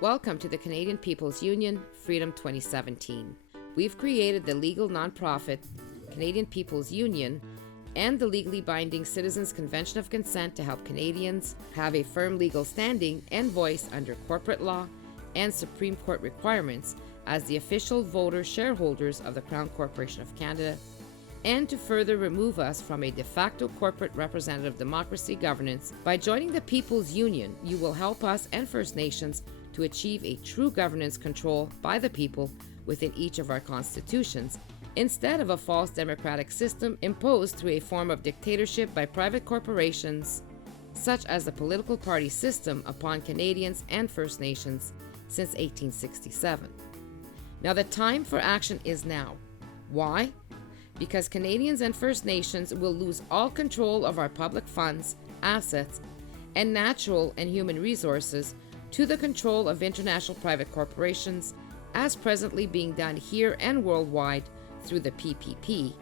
Welcome to the Canadian People's Union Freedom 2017. We've created the legal nonprofit Canadian People's Union and the legally binding Citizens Convention of Consent to help Canadians have a firm legal standing and voice under corporate law and Supreme Court requirements as the official voter shareholders of the Crown Corporation of Canada, and to further remove us from a de facto corporate representative democracy governance. By joining the People's Union, you will help us and First Nations to achieve a true governance control by the people within each of our constitutions, instead of a false democratic system imposed through a form of dictatorship by private corporations, such as the political party system upon Canadians and First Nations since 1867. Now, the time for action is now. Why? Because Canadians and First Nations will lose all control of our public funds, assets, and natural and human resources to the control of international private corporations, as presently being done here and worldwide through the PPP,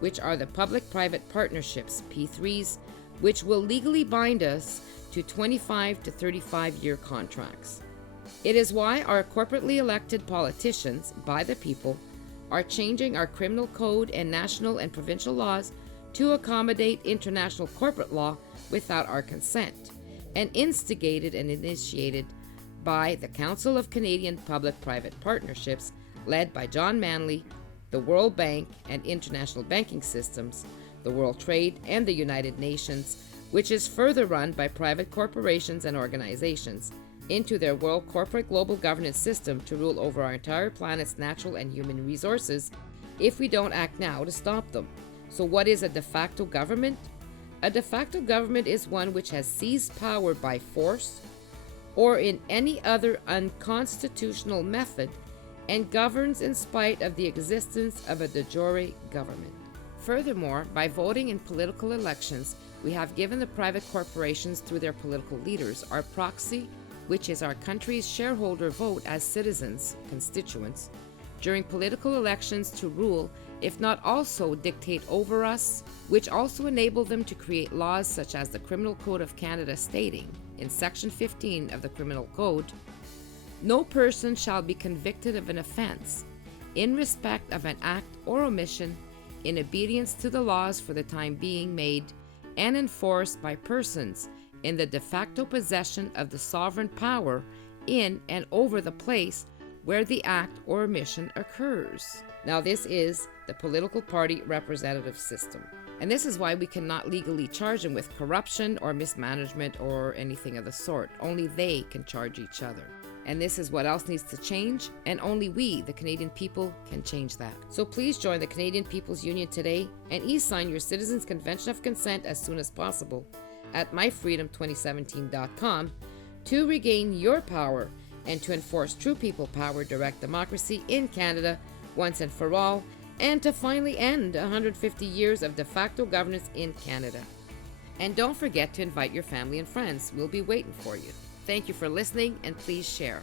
which are the public-private partnerships, P3s, which will legally bind us to 25 to 35-year contracts. It is why our corporately elected politicians, by the people, are changing our criminal code and national and provincial laws to accommodate international corporate law without our consent, and instigated and initiated by the Council of Canadian Public-Private Partnerships, led by John Manley, the World Bank and International Banking Systems, the World Trade, and the United Nations, which is further run by private corporations and organizations, into their world corporate global governance system to rule over our entire planet's natural and human resources if we don't act now to stop them. So what is a de facto government? A de facto government is one which has seized power by force or in any other unconstitutional method and governs in spite of the existence of a de jure government. Furthermore, by voting in political elections, we have given the private corporations through their political leaders our proxy, which is our country's shareholder vote as citizens, constituents, during political elections to rule, if not also dictate over us, which also enable them to create laws such as the Criminal Code of Canada, stating, in Section 15 of the Criminal Code, no person shall be convicted of an offense in respect of an act or omission in obedience to the laws for the time being made and enforced by persons in the de facto possession of the sovereign power in and over the place where the act or omission occurs. Now, this is the political party representative system. And this is why we cannot legally charge them with corruption or mismanagement or anything of the sort. Only they can charge each other. And this is what else needs to change, and only we, the Canadian people, can change that. So please join the Canadian People's Union today and eSign your Citizens Convention of Consent as soon as possible at myfreedom2017.com to regain your power and to enforce true people power direct democracy in Canada once and for all, and to finally end 150 years of de facto governance in Canada. And don't forget to invite your family and friends. We'll be waiting for you. Thank you for listening, and please share.